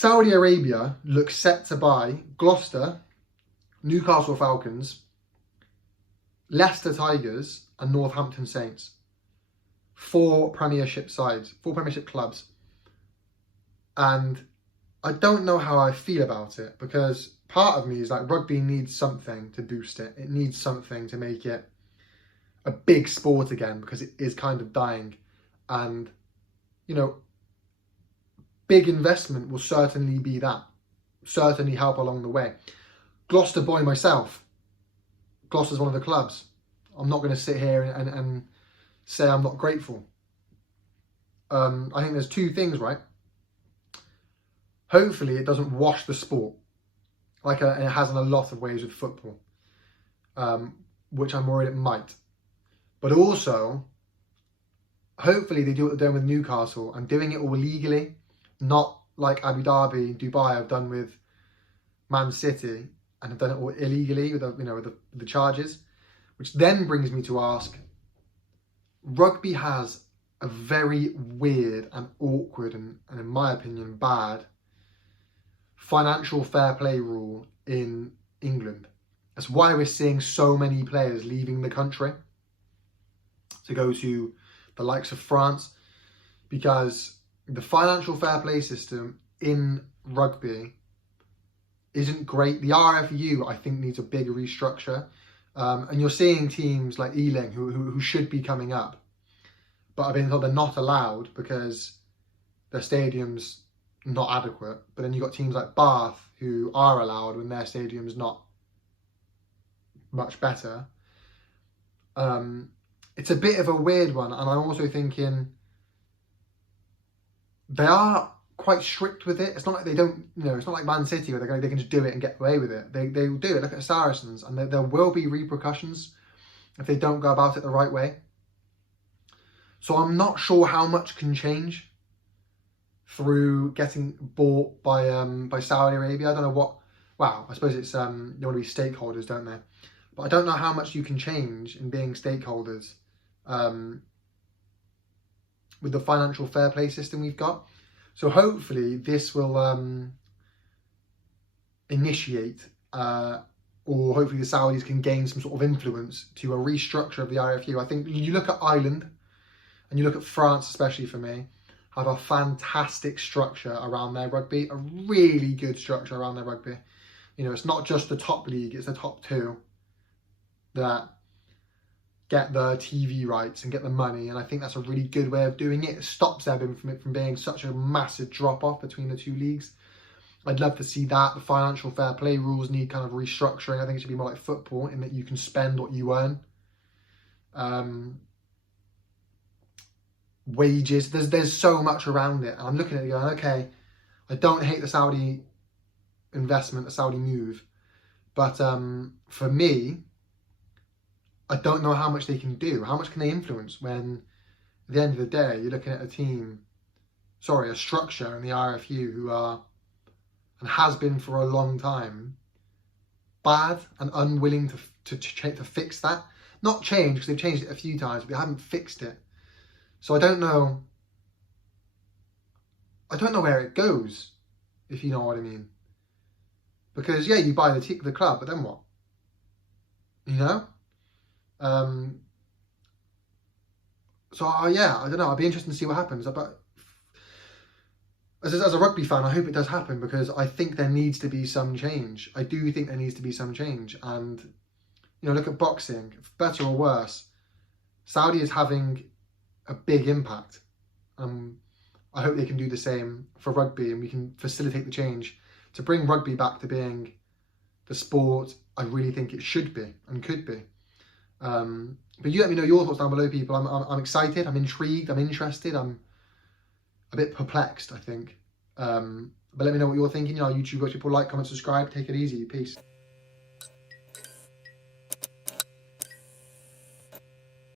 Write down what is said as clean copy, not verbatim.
Saudi Arabia looks set to buy Gloucester, Newcastle Falcons, Leicester Tigers and Northampton Saints. 4 Premiership sides, 4 Premiership clubs. And I don't know how I feel about it, because part of me is like, rugby needs something to boost it. It needs something to make it a big sport again, because it is kind of dying. And, you know, big investment will certainly be that. Certainly help along the way. Gloucester boy myself. Gloucester's one of the clubs. I'm not going to sit here and say I'm not grateful. I think there's 2 things, right? Hopefully it doesn't wash the sport, like it has in a lot of ways with football, which I'm worried it might. But also, hopefully they do what they're doing with Newcastle and doing it all legally, not like Abu Dhabi, Dubai have done with Man City and have done it all illegally with the charges, which then brings me to ask, rugby has a very weird and awkward and in my opinion bad financial fair play rule in England. That's why we're seeing so many players leaving the country to go to the likes of France, because the financial fair play system in rugby isn't great. The RFU, I think, needs a big restructure. And you're seeing teams like Ealing who should be coming up, but I've been told they're not allowed because their stadium's not adequate. But then you've got teams like Bath who are allowed when their stadium's not much better. It's a bit of a weird one, and I'm also thinking they are quite strict with it. It's not like they don't, it's not like Man City where they can just do it and get away with it. They will do it. Look at the Saracens, and there will be repercussions if they don't go about it the right way. So I'm not sure how much can change through getting bought by Saudi Arabia. I don't know what. Wow, I suppose it's they want to be stakeholders, don't they? But I don't know how much you can change in being stakeholders with the financial fair play system we've got. So hopefully this will initiate, or hopefully the Saudis can gain some sort of influence to a restructure of the RFU. I think you look at Ireland and you look at France, especially for me, have a fantastic structure around their rugby, a really good structure around their rugby. It's not just the top league, it's the top 2 that get the TV rights and get the money, and I think that's a really good way of doing it. It stops them from being such a massive drop-off between the 2 leagues. I'd love to see that. The financial fair play rules need kind of restructuring. I think it should be more like football in that you can spend what you earn. Wages, there's so much around it, and I'm looking at it going, okay, I don't hate the Saudi investment, the Saudi move, but for me, I don't know how much they can do. How much can they influence when, at the end of the day, you're looking at a structure in the RFU who are, and has been for a long time, bad and unwilling to fix that. Not change, because they've changed it a few times, but they haven't fixed it. So I don't know where it goes, if you know what I mean. Because, yeah, you buy the club, but then what? Yeah, I don't know. I'd be interested to see what happens. But as a rugby fan, I hope it does happen, because I think there needs to be some change. I do think there needs to be some change. And, look at boxing, better or worse, Saudi is having a big impact. I hope they can do the same for rugby, and we can facilitate the change to bring rugby back to being the sport I really think it should be and could be. But you let me know your thoughts down below, people. I'm excited, I'm intrigued, I'm interested, I'm a bit perplexed, I think. But let me know what you're thinking. YouTube, watch people, like, comment, subscribe. Take it easy. Peace.